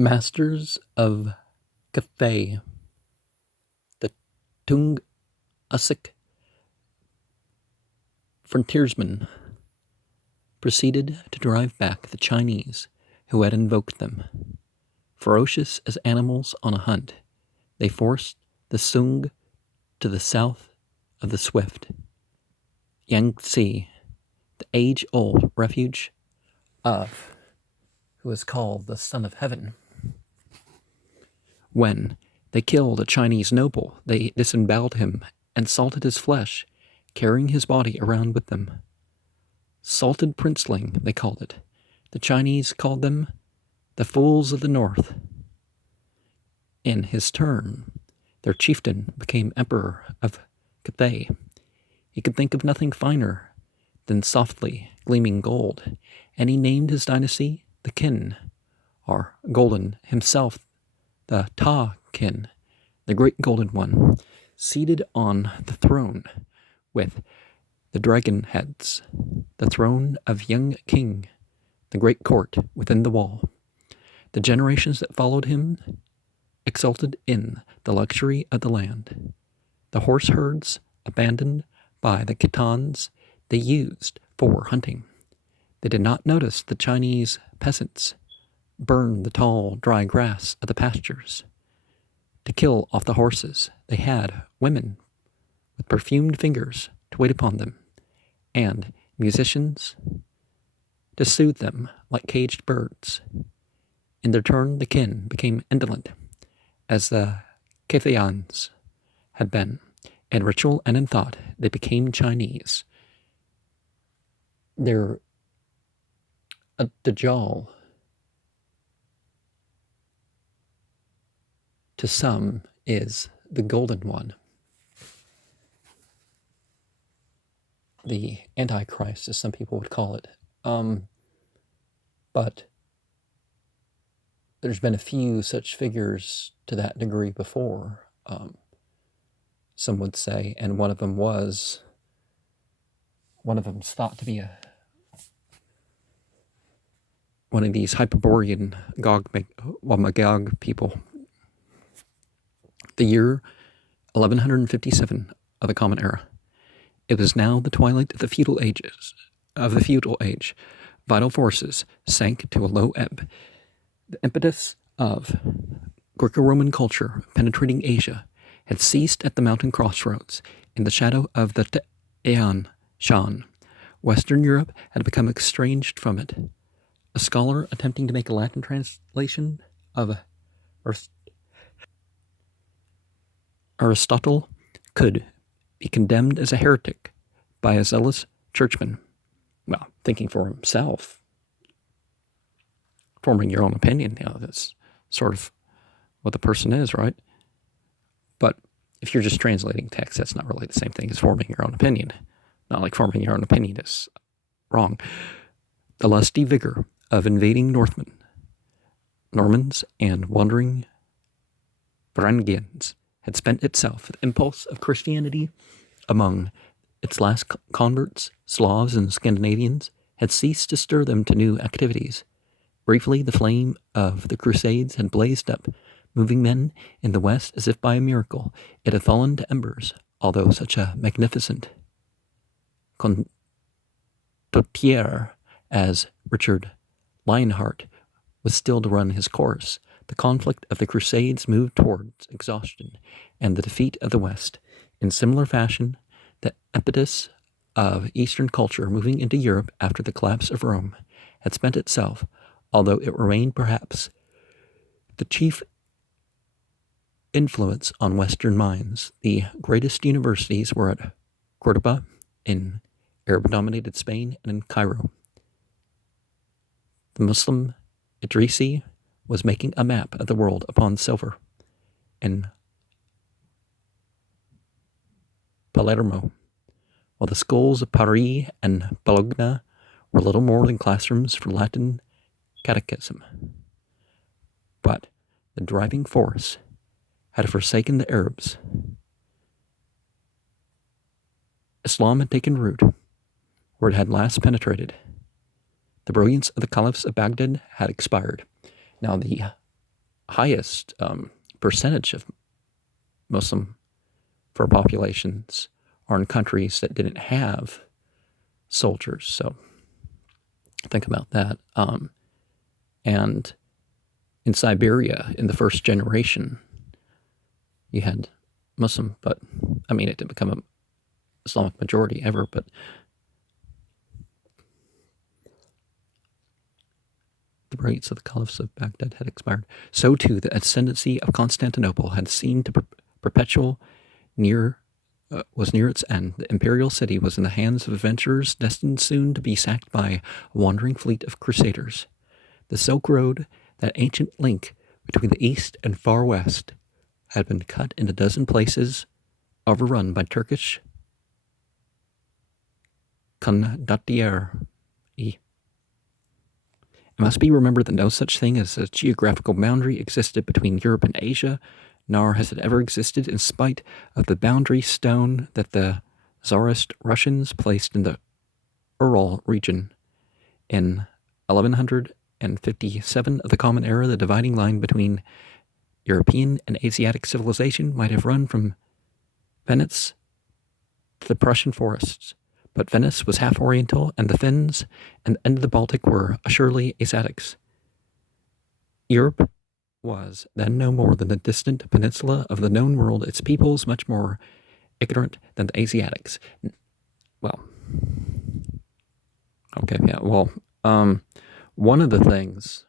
Masters of Cathay, the Tung-Usik frontiersmen, proceeded to drive back the Chinese who had invoked them. Ferocious as animals on a hunt, they forced the Sung to the south of the swift Yangtze, the age-old refuge of who is called the Son of Heaven. When they killed a Chinese noble, they disemboweled him and salted his flesh, carrying his body around with them. Salted princeling, they called it. The Chinese called them the Fools of the North. In his turn, their chieftain became emperor of Cathay. He could think of nothing finer than softly gleaming gold, and he named his dynasty the Qin, or Golden, himself the Ta Qin, the Great Golden One, seated on the throne with the dragon heads, the throne of young king, the great court within the wall. The generations that followed him exulted in the luxury of the land. The horse herds abandoned by the Khitans they used for hunting. They did not notice the Chinese peasants burn the tall, dry grass of the pastures. To kill off the horses, they had women with perfumed fingers to wait upon them, and musicians to soothe them like caged birds. In their turn, the Qin became indolent, as the Cathayans had been. In ritual and in thought, they became Chinese. Their Dajjal, to some, is the Golden One. The Antichrist, as some people would call it. But there's been a few such figures to that degree before, some would say, and one of them's thought to be one of these Hyperborean Magog people. The year 1157 of the Common Era. It was now the twilight of the feudal age. Vital forces sank to a low ebb. The impetus of Greco-Roman culture penetrating Asia had ceased at the mountain crossroads in the shadow of the T'ayan Shan. Western Europe had become estranged from it. A scholar attempting to make a Latin translation of Aristotle could be condemned as a heretic by a zealous churchman. Well, thinking for himself, forming your own opinion, that's sort of what the person is, right? But if you're just translating text, that's not really the same thing as forming your own opinion. Not like forming your own opinion is wrong. The lusty vigor of invading Normans and wandering Varangians had spent itself. The impulse of Christianity among its last converts, Slavs and Scandinavians, had ceased to stir them to new activities. Briefly, the flame of the Crusades had blazed up, moving men in the West as if by a miracle. It had fallen to embers, although such a magnificent condottiere as Richard Lionheart was still to run his course. The conflict of the Crusades moved towards exhaustion and the defeat of the West. In similar fashion, the impetus of Eastern culture moving into Europe after the collapse of Rome had spent itself, although it remained perhaps the chief influence on Western minds. The greatest universities were at Cordoba, in Arab-dominated Spain, and in Cairo. The Muslim Idrisi was making a map of the world upon silver. In Palermo, while the schools of Paris and Bologna were little more than classrooms for Latin catechism. But the driving force had forsaken the Arabs. Islam had taken root where it had last penetrated. The brilliance of the caliphs of Baghdad had expired. Now the highest percentage of Muslim for populations are in countries that didn't have soldiers. So think about that. And in Siberia, in the first generation, you had Muslim, but I mean, it didn't become an Islamic majority ever, but the rights of the caliphs of Baghdad had expired. So too, the ascendancy of Constantinople had seemed to perpetual was near its end. The imperial city was in the hands of adventurers destined soon to be sacked by a wandering fleet of crusaders. The Silk Road, that ancient link between the east and far west, had been cut in a dozen places, overrun by Turkish condottieri. It must be remembered that no such thing as a geographical boundary existed between Europe and Asia, nor has it ever existed in spite of the boundary stone that the Tsarist Russians placed in the Ural region. In 1157 of the Common Era, the dividing line between European and Asiatic civilization might have run from Venice to the Prussian forests. But Venice was half Oriental, and the Finns and the end of the Baltic were assuredly Asiatics. Europe was then no more than a distant peninsula of the known world, its peoples much more ignorant than the Asiatics. Well, okay, yeah, well, one of the things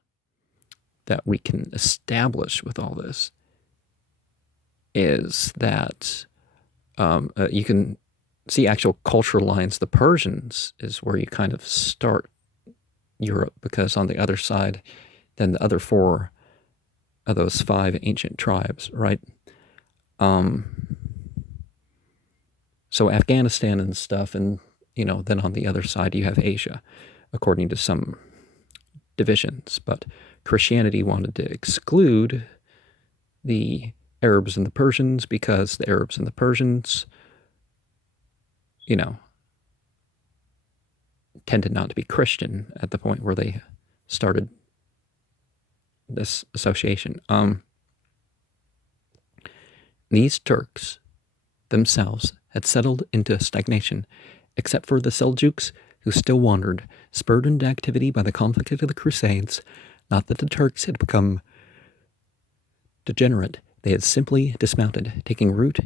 that we can establish with all this is that you can see actual cultural lines. The Persians is where you kind of start Europe, because on the other side, then the other four of those five ancient tribes, right? So Afghanistan and stuff, and then on the other side you have Asia, according to some divisions. But Christianity wanted to exclude the Arabs and the Persians because the Arabs and the Persians, tended not to be Christian at the point where they started this association. These Turks themselves had settled into stagnation, except for the Seljuks, who still wandered, spurred into activity by the conflict of the Crusades. Not that the Turks had become degenerate, they had simply dismounted, taking root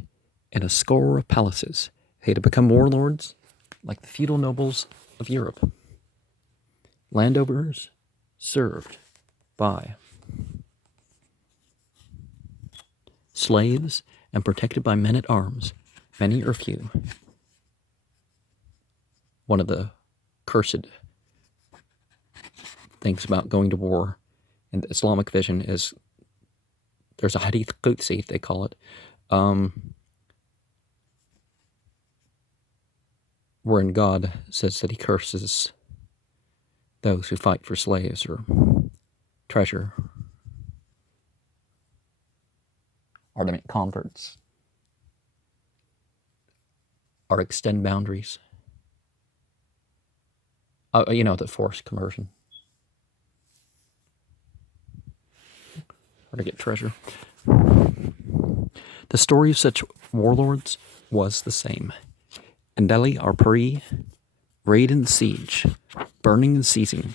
in a score of palaces. They had become warlords, like the feudal nobles of Europe. Landowners served by slaves and protected by men-at-arms, many or few. One of the cursed things about going to war in the Islamic vision is there's a hadith Qudsi, they call it, wherein God says that he curses those who fight for slaves or treasure or to make converts or extend boundaries. The forced conversion. Or to get treasure. The story of such warlords was the same. In Delhi or Puri, raid and siege, burning and seizing.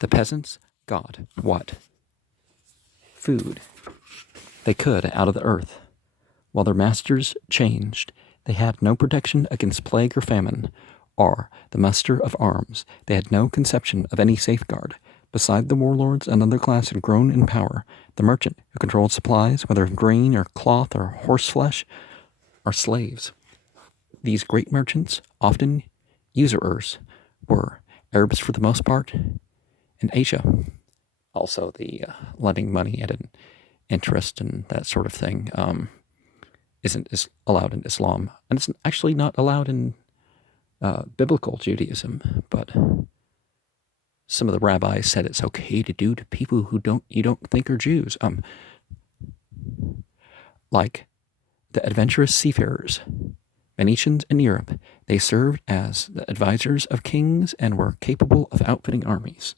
The peasants got what? Food. They could out of the earth. While their masters changed, they had no protection against plague or famine, or the muster of arms. They had no conception of any safeguard. Beside the warlords, another class had grown in power, the merchant, who controlled supplies, whether of grain or cloth or horseflesh, or slaves. These great merchants, often usurers, were Arabs for the most part, in Asia. Also, the lending money at an interest and that sort of thing isn't allowed in Islam, and it's actually not allowed in biblical Judaism. But some of the rabbis said it's okay to do to people who you don't think are Jews. Like the adventurous seafarers, Venetians in Europe, they served as the advisors of kings and were capable of outfitting armies.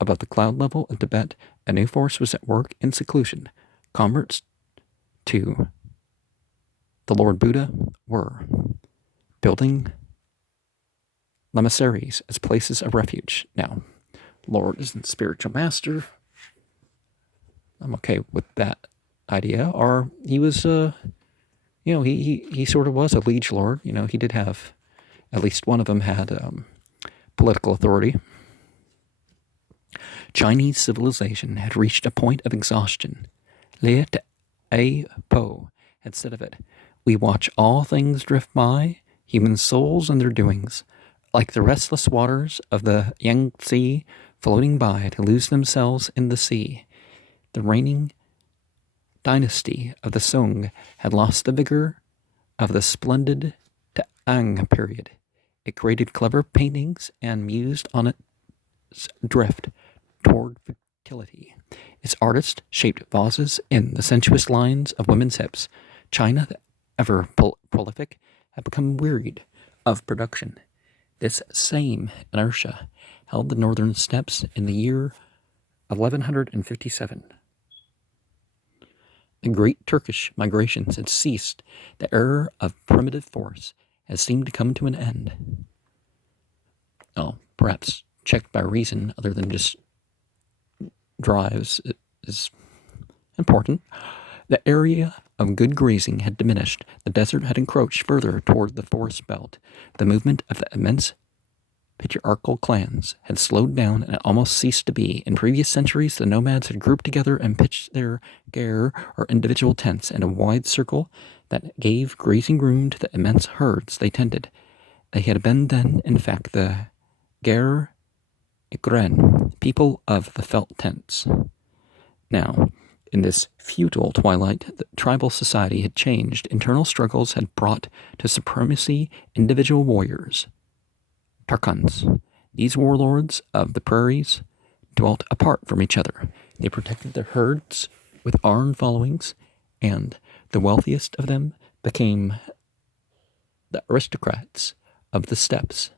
Above the cloud level of Tibet, A new force was at work in seclusion. Converts to the Lord Buddha were building lamasseries as places of refuge. Now, Lord isn't spiritual master. I'm okay with that idea. Or he was, he sort of was a liege lord. He did have, at least one of them had political authority. Chinese civilization had reached a point of exhaustion. Lie A Po had said of it, "We watch all things drift by, human souls and their doings, like the restless waters of the Yangtze floating by to lose themselves in the sea." The reigning dynasty of the Song had lost the vigor of the splendid Tang period. It created clever paintings and mused on its drift toward fertility. Its artists shaped vases in the sensuous lines of women's hips. China, the ever prolific, had become wearied of production. This same inertia held the northern steppes in the year 1157. The great Turkish migrations had ceased. The era of primitive force had seemed to come to an end. Oh, perhaps checked by reason other than just drives is important. The area of good grazing had diminished. The desert had encroached further toward the forest belt. The movement of the immense patriarchal clans had slowed down and almost ceased to be. In previous centuries, the nomads had grouped together and pitched their ger, or individual tents, in a wide circle that gave grazing room to the immense herds they tended. They had been then, in fact, the ger Igren, people of the felt tents. Now, in this feudal twilight, the tribal society had changed. Internal struggles had brought to supremacy individual warriors, Tarkans. These warlords of the prairies dwelt apart from each other. They protected their herds with armed followings, and the wealthiest of them became the aristocrats of the steppes.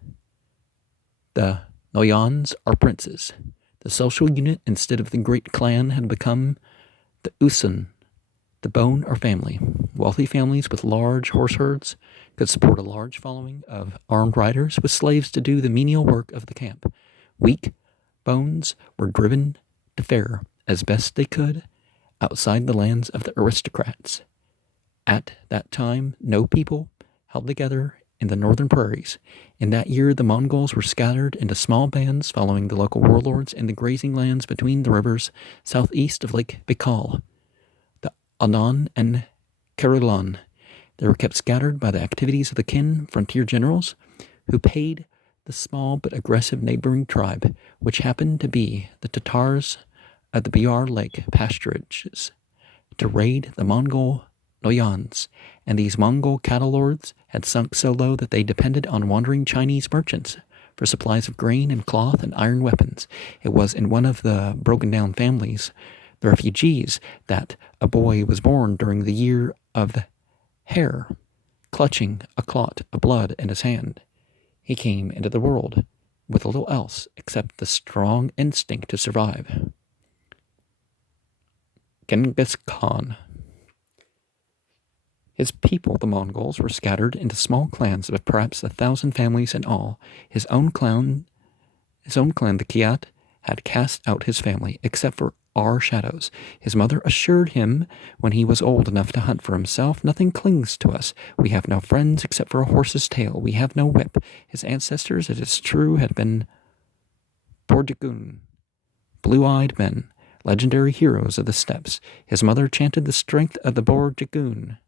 The Noyans are princes. The social unit, instead of the great clan, had become the Usun, the bone or family. Wealthy families with large horse herds could support a large following of armed riders with slaves to do the menial work of the camp. Weak bones were driven to fare as best they could outside the lands of the aristocrats. At that time, no people held together in the northern prairies. In that year, the Mongols were scattered into small bands following the local warlords in the grazing lands between the rivers southeast of Lake Baikal, the Anan and Karalan. They were kept scattered by the activities of the Qin frontier generals, who paid the small but aggressive neighboring tribe, which happened to be the Tatars of the Biar Lake pasturages, to raid the Mongol Noyans, and these Mongol cattle lords had sunk so low that they depended on wandering Chinese merchants for supplies of grain and cloth and iron weapons. It was in one of the broken-down families, the refugees, that a boy was born during the year of the hare, clutching a clot of blood in his hand. He came into the world with little else except the strong instinct to survive. Genghis Khan. His people, the Mongols, were scattered into small clans of perhaps 1,000 families in all. His own clan, the Kiat, had cast out his family, except for our shadows. His mother assured him when he was old enough to hunt for himself, "Nothing clings to us. We have no friends except for a horse's tail. We have no whip." His ancestors, it is true, had been Bordigun, blue-eyed men, legendary heroes of the steppes. His mother chanted the strength of the Bordigun.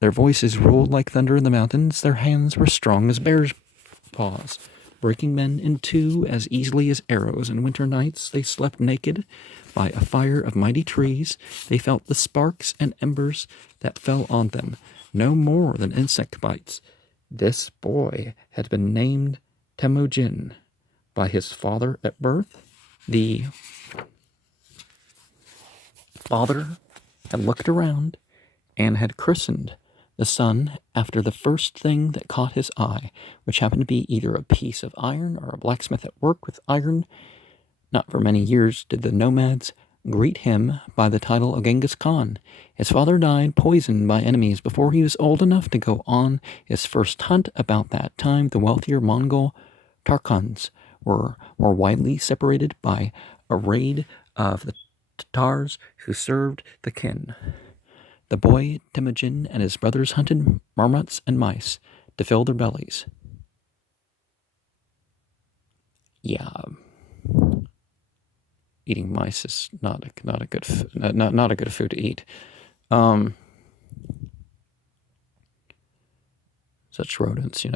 Their voices rolled like thunder in the mountains. Their hands were strong as bears' paws, breaking men in two as easily as arrows. In winter nights they slept naked by a fire of mighty trees. They felt the sparks and embers that fell on them, no more than insect bites. This boy had been named Temujin by his father at birth. The father had looked around and had christened the son after the first thing that caught his eye, which happened to be either a piece of iron or a blacksmith at work with iron. Not for many years did the nomads greet him by the title of Genghis Khan. His father died poisoned by enemies before he was old enough to go on his first hunt. About that time, the wealthier Mongol Tarkans were more widely separated by a raid of the Tatars who served the kin. The boy Temujin and his brothers hunted marmots and mice to fill their bellies. Yeah, eating mice is not a good food to eat. Such rodents,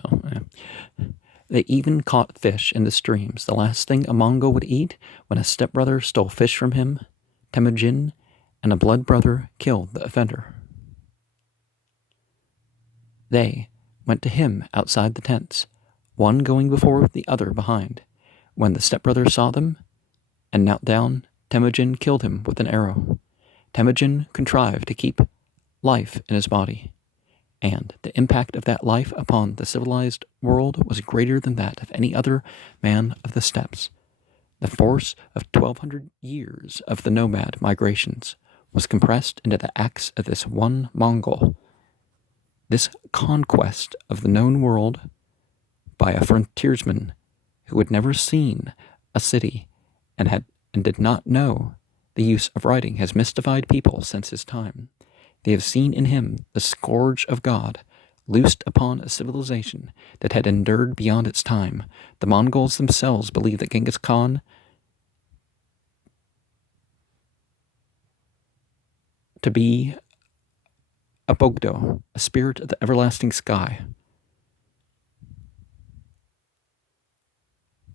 They even caught fish in the streams. The last thing a Mongol would eat when a stepbrother stole fish from him, Temujin and a blood brother killed the offender. They went to him outside the tents, one going before, the other behind. When the stepbrother saw them and knelt down, Temujin killed him with an arrow. Temujin contrived to keep life in his body, and the impact of that life upon the civilized world was greater than that of any other man of the steppes. The force of 1,200 years of the nomad migrations was compressed into the acts of this one Mongol. This conquest of the known world by a frontiersman who had never seen a city and did not know the use of writing has mystified people since his time. They have seen in him the scourge of God, loosed upon a civilization that had endured beyond its time. The Mongols themselves believed that Genghis Khan to be a Bogdo, a spirit of the everlasting sky.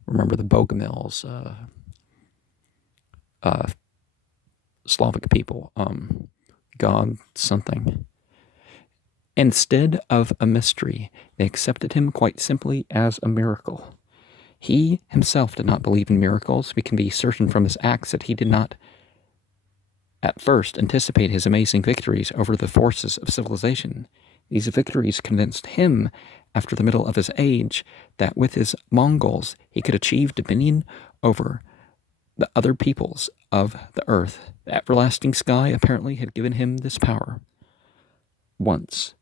Remember the Bogomils, Slavic people, God something. Instead of a mystery, they accepted him quite simply as a miracle. He himself did not believe in miracles. We can be certain from his acts that he did not at first anticipate his amazing victories over the forces of civilization. These victories convinced him, after the middle of his age, that with his Mongols he could achieve dominion over the other peoples of the earth. The everlasting sky apparently had given him this power. Once,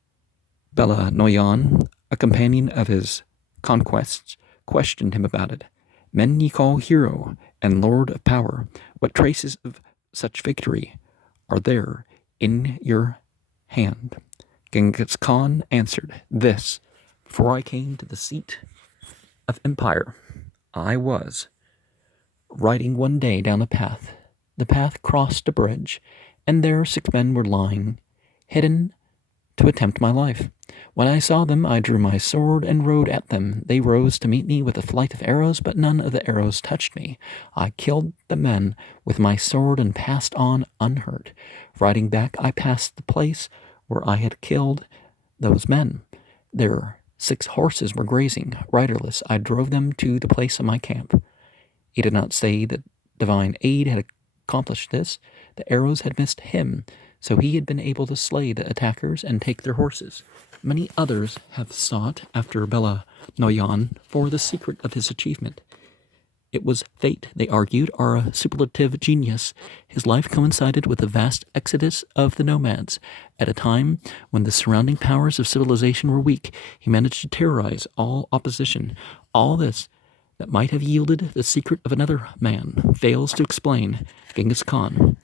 Bela Noyan, a companion of his conquests, questioned him about it. Men ye call hero and lord of power, what traces of such victory are there in your hand? Genghis Khan answered, this, before I came to the seat of empire, I was riding one day down a path. The path crossed a bridge, and there 6 men were lying, hidden to attempt my life. When I saw them, I drew my sword and rode at them. They rose to meet me with a flight of arrows, but none of the arrows touched me. I killed the men with my sword and passed on unhurt. Riding back, I passed the place where I had killed those men. Their 6 horses were grazing. Riderless, I drove them to the place of my camp. He did not say that divine aid had accomplished this. The arrows had missed him, so he had been able to slay the attackers and take their horses. Many others have sought after Bela Noyan for the secret of his achievement. It was fate, they argued, or a superlative genius. His life coincided with the vast exodus of the nomads. At a time when the surrounding powers of civilization were weak, he managed to terrorize all opposition. All this that might have yielded the secret of another man fails to explain Genghis Khan,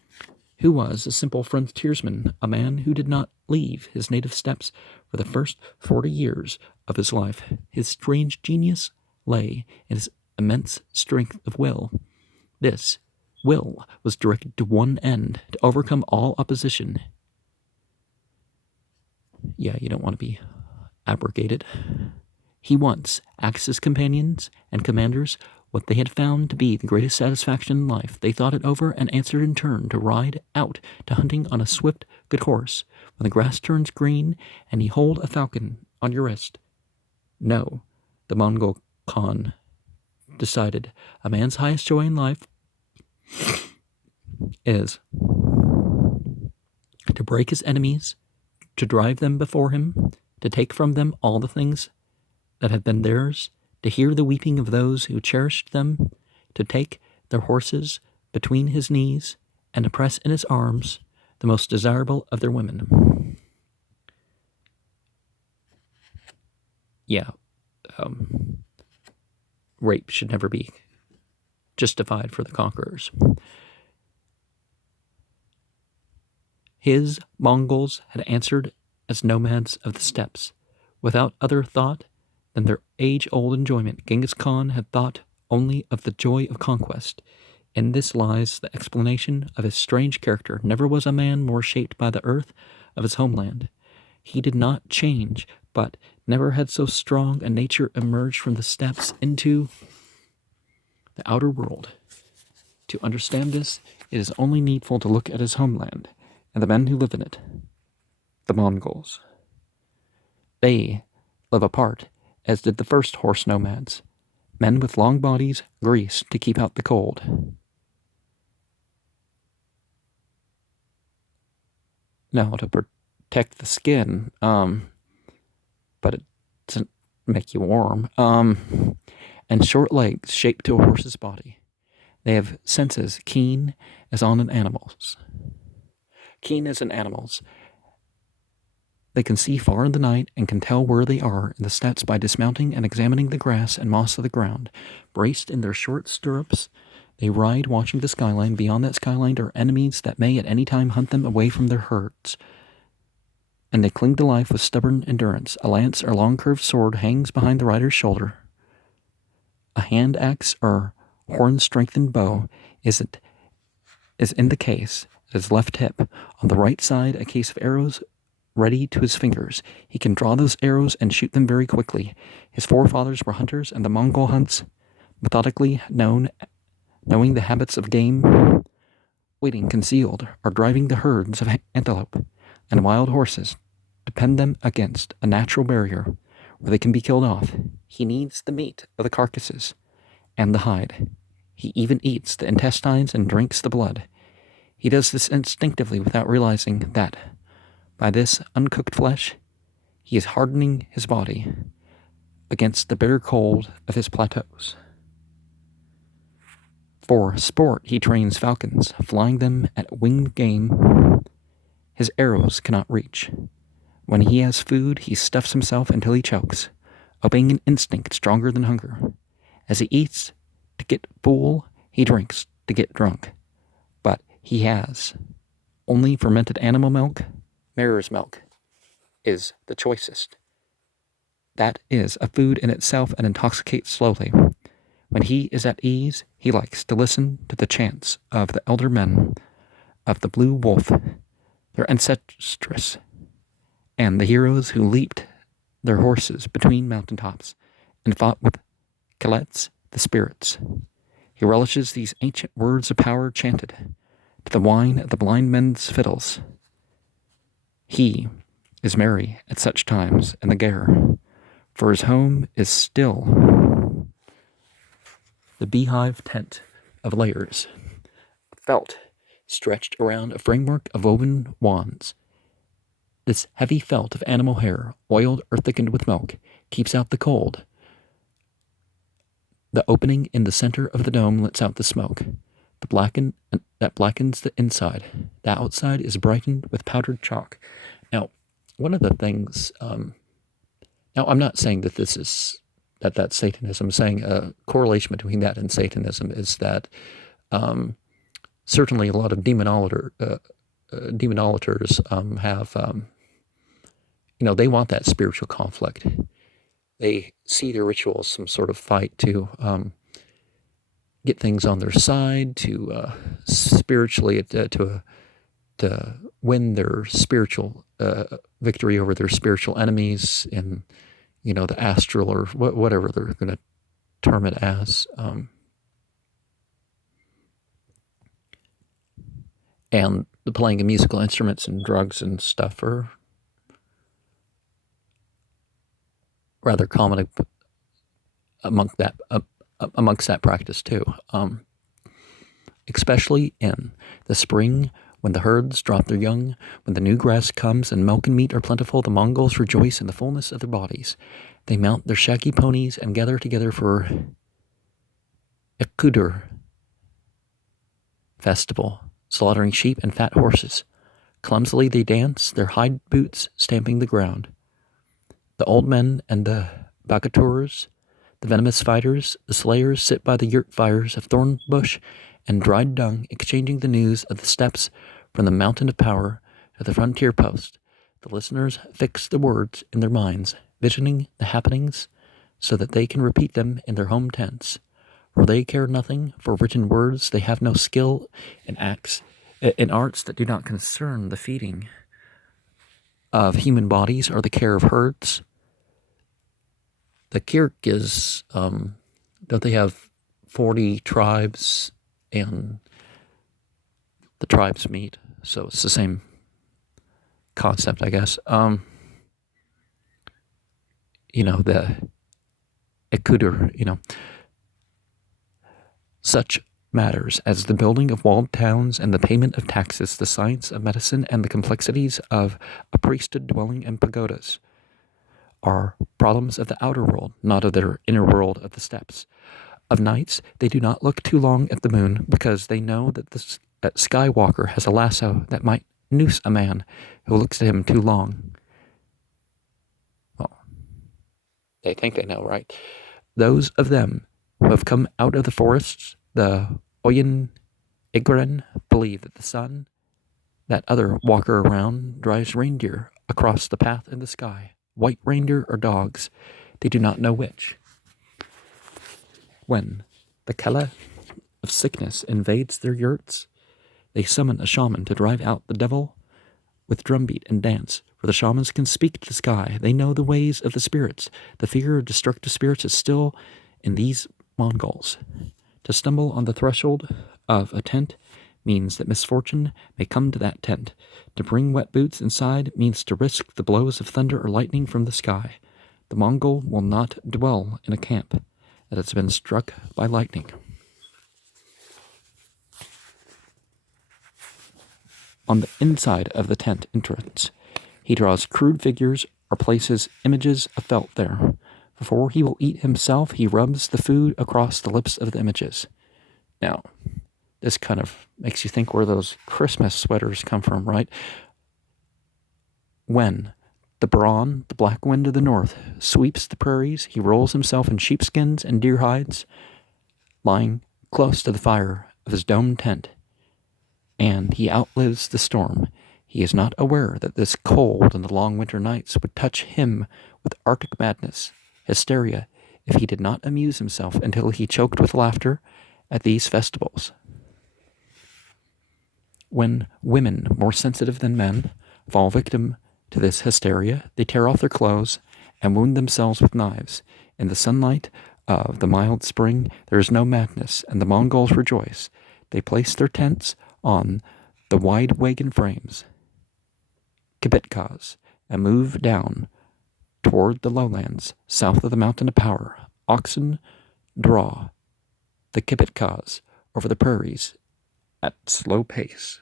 who was a simple frontiersman, a man who did not leave his native steppes for the first 40 years of his life. His strange genius lay in his immense strength of will. This will was directed to one end, to overcome all opposition. Yeah, you don't want to be abrogated. He once asked his companions and commanders what they had found to be the greatest satisfaction in life. They thought it over and answered in turn to ride out to hunting on a swift, good horse, when the grass turns green and ye hold a falcon on your wrist. No, the Mongol Khan decided a man's highest joy in life is to break his enemies, to drive them before him, to take from them all the things that have been theirs, to hear the weeping of those who cherished them, to take their horses between his knees, and to press in his arms the most desirable of their women. Yeah, rape should never be justified for the conquerors. His Mongols had answered as nomads of the steppes. Without other thought than their age-old enjoyment, Genghis Khan had thought only of the joy of conquest. In this lies the explanation of his strange character. Never was a man more shaped by the earth of his homeland. He did not change, but never had so strong a nature emerged from the steppes into the outer world. To understand this, it is only needful to look at his homeland and the men who live in it, the Mongols. They live apart, as did the first horse nomads, men with long bodies greased to keep out the cold. Now, to protect the skin, but it doesn't make you warm, and short legs shaped to a horse's body. They have senses keen as on an animal's. Keen as an animal's. They can see far in the night and can tell where they are in the steppes by dismounting and examining the grass and moss of the ground. Braced in their short stirrups, they ride watching the skyline. Beyond that skyline are enemies that may at any time hunt them away from their herds. And they cling to life with stubborn endurance. A lance or long curved sword hangs behind the rider's shoulder. A hand axe or horn-strengthened bow is in the case at his left hip. On the right side, a case of arrows ready to his fingers. He can draw those arrows and shoot them very quickly. His forefathers were hunters, and the Mongol hunts, methodically knowing the habits of game, waiting concealed, or driving the herds of antelope and wild horses, depend them against a natural barrier where they can be killed off. He needs the meat of the carcasses and the hide. He even eats the intestines and drinks the blood. He does this instinctively without realizing that by this uncooked flesh, he is hardening his body against the bitter cold of his plateaus. For sport, he trains falcons, flying them at winged game his arrows cannot reach. When he has food, he stuffs himself until he chokes, obeying an instinct stronger than hunger. As he eats to get full, he drinks to get drunk. But he has only fermented animal milk. Mare's milk is the choicest. That is a food in itself and intoxicates slowly. When he is at ease, he likes to listen to the chants of the elder men of the Blue Wolf, their ancestress, and the heroes who leaped their horses between mountaintops and fought with Kelets, the spirits. He relishes these ancient words of power chanted to the whine of the blind men's fiddles. He is merry at such times in the Gare, for his home is still the beehive tent of layers, felt stretched around a framework of woven wands. This heavy felt of animal hair, oiled or thickened with milk, keeps out the cold. The opening in the center of the dome lets out the smoke. That blackens the inside. The outside is brightened with powdered chalk. Now, one of the things. Now, I'm not saying that that's Satanism. I'm saying a correlation between that and Satanism is that certainly a lot of demonolators have, they want that spiritual conflict. They see their ritual as some sort of fight to get things on their side, to spiritually, to win their spiritual victory over their spiritual enemies in, the astral or whatever they're going to term it as. And the playing of musical instruments and drugs and stuff are rather common amongst that practice too. Especially in the spring, when the herds drop their young, when the new grass comes and milk and meat are plentiful, the Mongols rejoice in the fullness of their bodies. They mount their shaggy ponies and gather together for a Kudur festival, slaughtering sheep and fat horses. Clumsily they dance, their hide boots stamping the ground. The old men and the bagatures, the venomous fighters, the slayers sit by the yurt fires of thorn bush and dried dung, exchanging the news of the steppes from the mountain of power to the frontier post. The listeners fix the words in their minds, visioning the happenings so that they can repeat them in their home tents. For they care nothing for written words, they have no skill in arts that do not concern the feeding of human bodies or the care of herds. The Kirk is, don't they have 40 tribes and the tribes meet? So it's the same concept, I guess. The Ekuder, such matters as the building of walled towns and the payment of taxes, the science of medicine and the complexities of a priesthood dwelling in pagodas are problems of the outer world, not of their inner world of the steppes. Of nights, they do not look too long at the moon because they know that that Skywalker has a lasso that might noose a man who looks at him too long. Well, they think they know, right? Those of them who have come out of the forests, the Oyen Igren, believe that the sun, that other walker around, drives reindeer across the path in the sky. White reindeer or dogs, they do not know which. When the Kala of sickness invades their yurts, they summon a shaman to drive out the devil with drumbeat and dance. For the shamans can speak to the sky. They know the ways of the spirits. The fear of destructive spirits is still in these Mongols. To stumble on the threshold of a tent means that misfortune may come to that tent. To bring wet boots inside means to risk the blows of thunder or lightning from the sky. The Mongol will not dwell in a camp that has been struck by lightning. On the inside of the tent entrance, he draws crude figures or places images of felt there. Before he will eat himself, he rubs the food across the lips of the images. Now, this kind of makes you think where those Christmas sweaters come from, right? When the Brawn, the black wind of the north, sweeps the prairies, he rolls himself in sheepskins and deer hides, lying close to the fire of his domed tent, and he outlives the storm. He is not aware that this cold and the long winter nights would touch him with Arctic madness, hysteria, if he did not amuse himself until he choked with laughter at these festivals. When women, more sensitive than men, fall victim to this hysteria, they tear off their clothes and wound themselves with knives. In the sunlight of the mild spring, there is no madness, and the Mongols rejoice. They place their tents on the wide wagon frames, kibitkas, and move down toward the lowlands south of the mountain of power. Oxen draw the kibitkas over the prairies at slow pace.